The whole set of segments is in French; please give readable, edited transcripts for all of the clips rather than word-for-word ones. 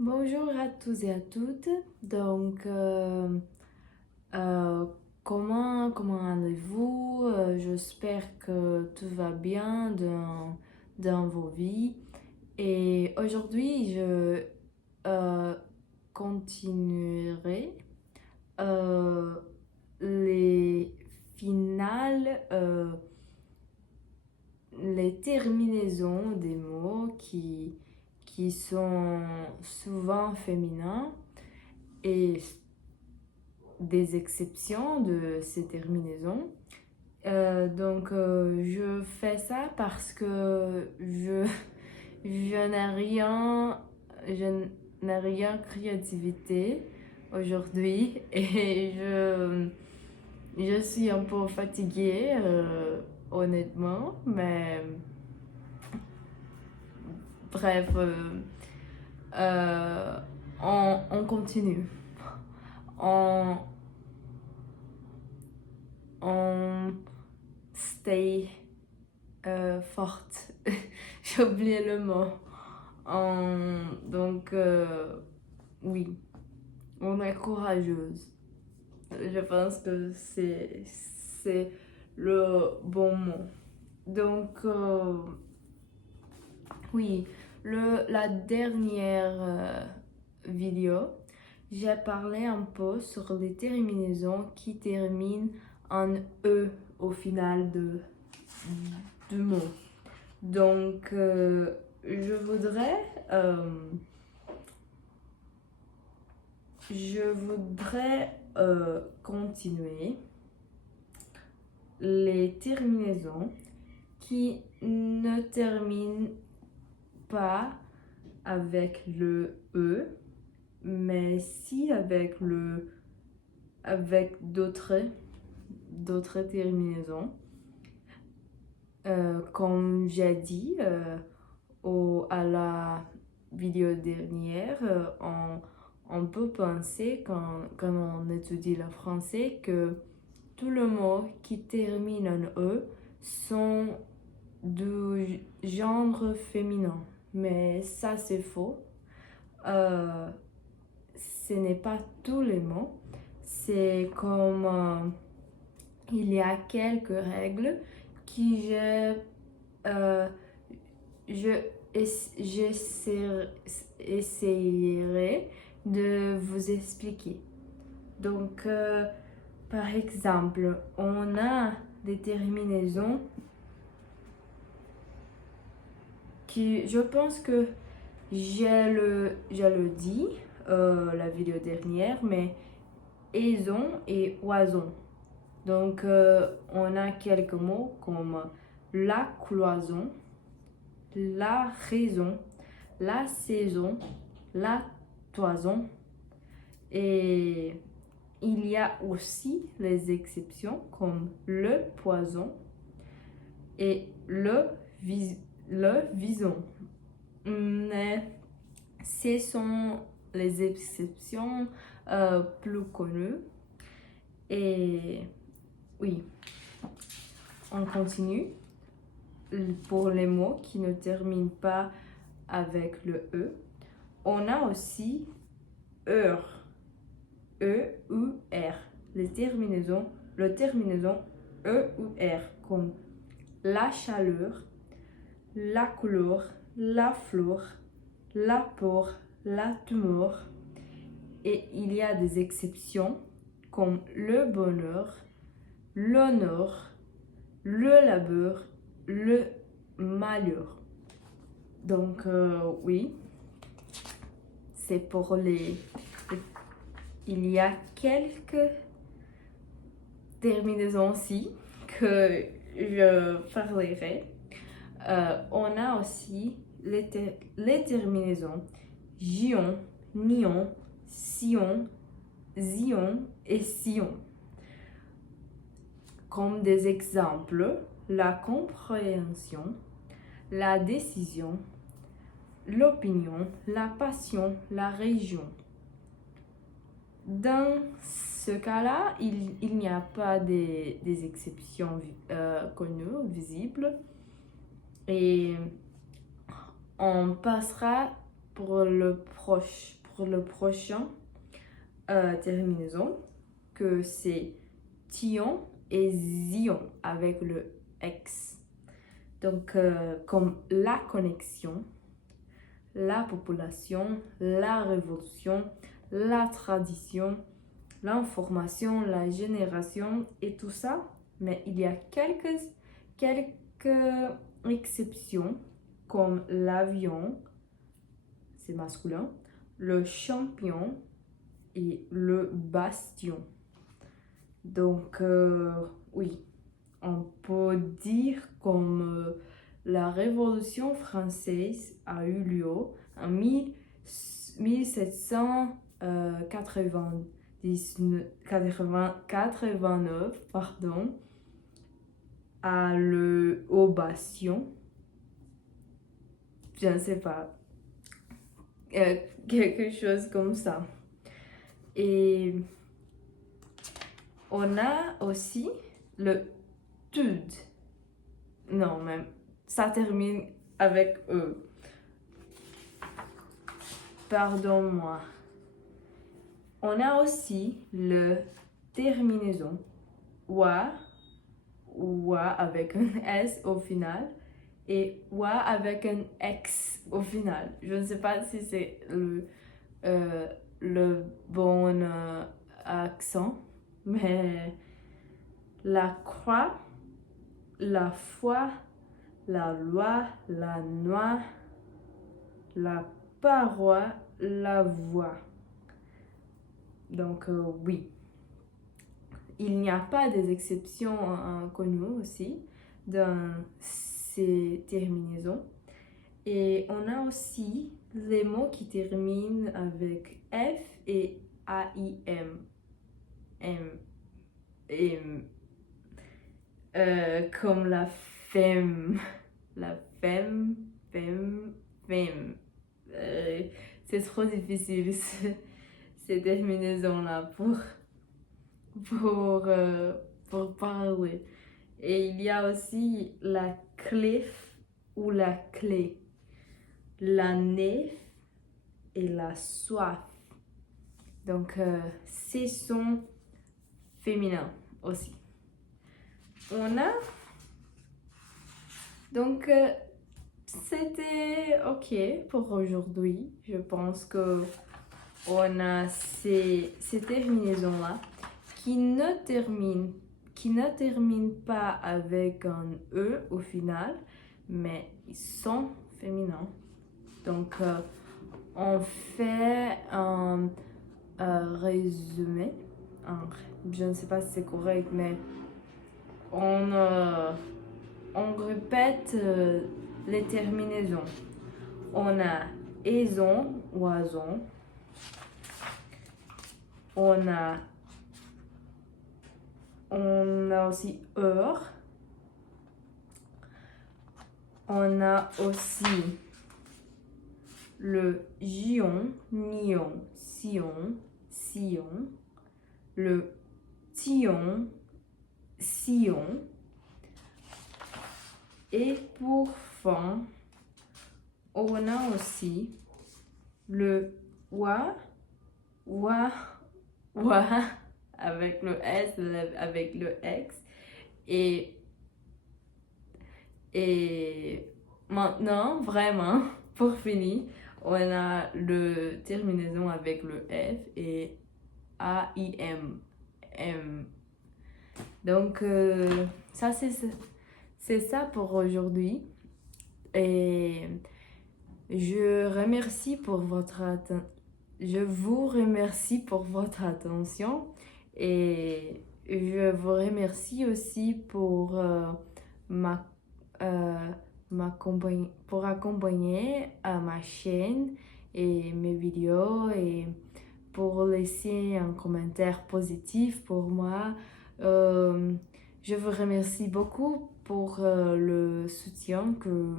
Bonjour à tous et à toutes. Donc, euh, comment allez-vous? J'espère que tout va bien dans vos vies. Et aujourd'hui, je euh, continuerai euh, les finales, les terminaisons des mots qui sont souvent féminins et des exceptions de ces terminaisons. Je fais ça parce que je n'ai rien, je n'ai rien créativité aujourd'hui et je suis un peu fatiguée, honnêtement, mais bref, euh, on continue. On, on stay forte. J'ai oublié le mot. Oui, on est courageuse. Je pense que c'est le bon mot. Donc, oui, la dernière vidéo, j'ai parlé un peu sur les terminaisons qui terminent en E au final du mot. Donc, je voudrais, continuer les terminaisons qui ne terminent pas avec le E, mais si avec d'autres terminaisons. Comme j'ai dit à la vidéo dernière, on peut penser quand on étudie le français que tous les mots qui terminent en E sont du genre féminin. Mais ça, c'est faux. Euh, Ce n'est pas tous les mots. C'est comme il y a quelques règles qui euh, je j'essaierai de vous expliquer. Donc, par exemple, on a des terminaisons qui, je pense que j'ai le dit la vidéo dernière, mais aison et oison. Donc, on a quelques mots comme la cloison, la raison, la saison, la toison. Et il y a aussi les exceptions comme le poison et le vison. Mais ce sont les exceptions plus connues. Et oui, on continue. Pour les mots qui ne terminent pas avec le E, on a aussi heure, E-U-R. Le terminaison E-U-R, comme la chaleur, la couleur, la fleur, la peur, la tumeur. Et il y a des exceptions comme le bonheur, l'honneur, le labeur, le malheur. Donc, oui, c'est pour Il y a quelques terminaisons aussi que je parlerai. On a aussi les terminaisons gion, nion, sion, zion et sion. Comme des exemples, la compréhension, la décision, l'opinion, la passion, la région. Dans ce cas-là, il n'y a pas des exceptions connues, visibles. Et on passera pour le prochain terminaison, que c'est tion et zion avec le X. Donc, comme la connexion, la population, la révolution, la tradition, l'information, la génération et tout ça. Mais il y a quelques exceptions, comme l'avion, c'est masculin, le champion et le bastion. Donc, oui, on peut dire comme la Révolution française a eu lieu en 1789, pardon, au Bastion, je ne sais pas, quelque chose comme ça. Et on a aussi le tud. Non, même, ça termine avec E. Pardon-moi. On a aussi le terminaison wa avec un S au final et wa avec un X au final. Je ne sais pas si c'est le bon accent, mais la croix, la foi, la loi, la noix, la paroi, la voix. Donc, oui. Il n'y a pas des exceptions connues aussi dans ces terminaisons. Et on a aussi les mots qui terminent avec F et AIM. Comme la femme. La femme. C'est trop difficile ces terminaisons-là pour parler. Et il y a aussi la clef ou la clé, la nef et la soif. Donc, ces sont féminins aussi. On a... Donc, c'était OK pour aujourd'hui. Je pense que on a ces terminaisons-là qui ne terminent pas avec un E au final, mais ils sont féminins. Donc, on fait un résumé. Je ne sais pas si c'est correct, mais on répète les terminaisons. On a aison, oison. On a aussi heure. On a aussi le gion, nion, sion, sillon. Le tillon, sillon. Et pour fin, on a aussi le wa avec le S, avec le X. Et maintenant, vraiment, pour finir, on a le terminaison avec le F et AIM. Donc, ça, c'est ça pour aujourd'hui. Et je vous remercie pour votre attention et je vous remercie aussi pour accompagner ma chaîne et mes vidéos et pour laisser un commentaire positif pour moi. Je vous remercie beaucoup pour le soutien que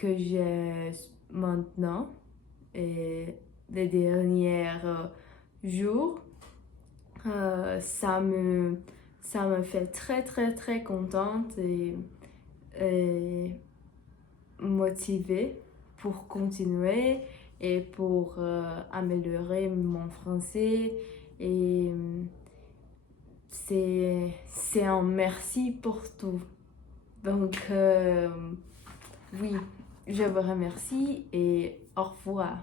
j'ai maintenant et les derniers jours. Ça me fait très très très contente et motivé pour continuer et pour améliorer mon français. Et c'est un merci pour tout. Donc, oui, je vous remercie et au revoir.